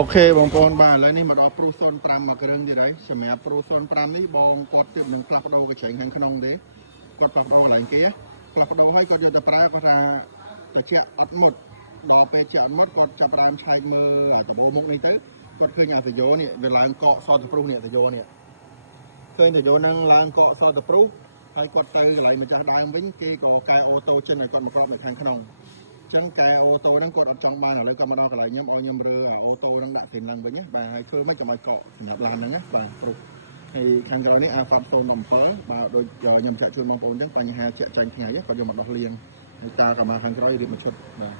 អូខេបងប្អូនបាទឥឡូវនេះមកដល់ព្រុស05មកគ្រឿងទៀតហើយសម្រាប់ព្រុស05នេះបងគាត់ទើបនឹងផ្លាស់ប្ដូរកញ្ច្រែងខាងក្នុងទេគាត់ផ្លាស់ប្ដូរកន្លែងគេផ្លាស់ប្ដូរឲ្យគាត់យកទៅប្រើគាត់ថាត្រជាក់អត់មុតដល់ពេលជាអត់មុតគាត់ចាប់ផ្ដើមឆែកមើលដបោមុខនេះទៅគាត់ឃើញអាតយោនេះវាឡើងកកសតព្រុសនេះតយោនេះឃើញតយោនឹងឡើងកកសតព្រុសហើយគាត់ទៅកន្លែងម្ចាស់ដើមវិញគេក៏កែអូតូចិនឲ្យគាត់មកក្របនៅខាងក្នុងចឹងកែអូតូហ្នឹងគាត់អត់ចង់បានឥឡូវគាត់មកដល់កន្លែងខ្ញុំឲ្យខ្ញុំរើអូតូហ្នឹងដាក់សេនឡើងវិញណាបាទហើយធ្វើម៉េចកុំឲ្យកកសម្រាប់ឡានហ្នឹងណាបាទព្រុសហើយខាងក្រោយនេះ Alphard 017បាទដូចខ្ញុំចាក់ជូនបងប្អូនចឹងបញ្ហាជាក់ចាញ់ថ្ងៃគាត់យកមកដោះលាងហើយតាកាមាខាងក្រោយរៀបមកឈុតបាទ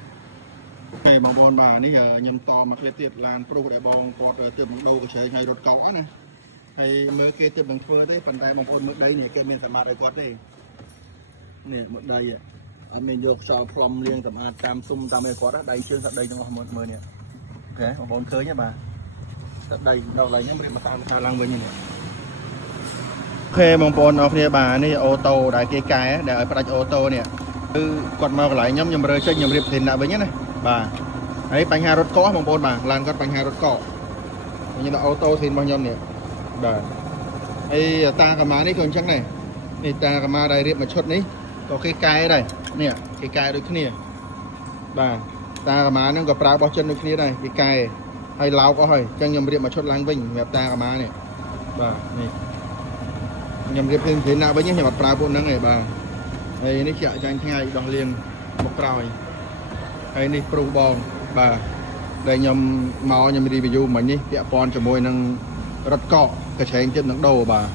អូខេបងប្អូនបាទនេះខ្ញុំតមកคลิปទៀតឡានព្រុសដែលបងគាត់ទើបមកដូរកញ្ច្រែងឲ្យរត់កោណាហើយមើលគេទើបនឹងធ្វើទេប៉ុន្តែបងប្អូនមើលដីនេះគេមានសម្បត្តិឲ្យគាត់ទេនេះមើលដីអត់មានយកខ្យល់ផ្លុំលាងសម្អាតតាមស៊ុំតាមអីគាត់ដៃជើងសាត់ដីទាំងអស់មើលនេះអូខេបងប្អូនឃើញទេបាទសាត់ដីដល់កន្លែងខ្ញុំរៀបមកតាមខាងឡើងវិញនេះអូខេបងប្អូនអរគ្នាបាទនេះអូតូដែលគេកែដែលឲ្យប្រាច់អូតូនេះគឺគាត់មកកន្លែងខ្ញុំរើចេញខ្ញុំរៀបធានដាក់វិញណាបាទហើយបញ្ហារត់កកបងប្អូនបាទឡានគាត់បញ្ហារត់កកខ្ញុំដាក់អូតូធានរបស់ខ្ញុំនេះបាទហើយតាកាមានេះក៏អញ្ចឹងដែរនេះតាកាមាដែលរៀបមកឈុតនេះក៏គេកែដែរនេះគេកែដូចគ្នាបាទតាកាមាហ្នឹងក៏ប្រើបោះចិនដូចគ្នាដែរគេកែហើយឡោកអស់ហើយអញ្ចឹងខ្ញុំរៀបមកឈុតឡើងវិញសម្រាប់តាកាមានេះបាទនេះខ្ញុំរៀបភ្លាមណាវិញខ្ញុំអត់ប្រើពួកហ្នឹងទេបាទហើយនេះចាក់ចាញ់ថ្ងៃដោះលាងមុខក្រោយហើយនេះព្រុសបងបាទដែលខ្ញុំមកខ្ញុំ review មិញនេះពាក់ព័ន្ធជាមួយនឹងរត់កកកញ្ច្រែងទៀតនឹងដូរបាទ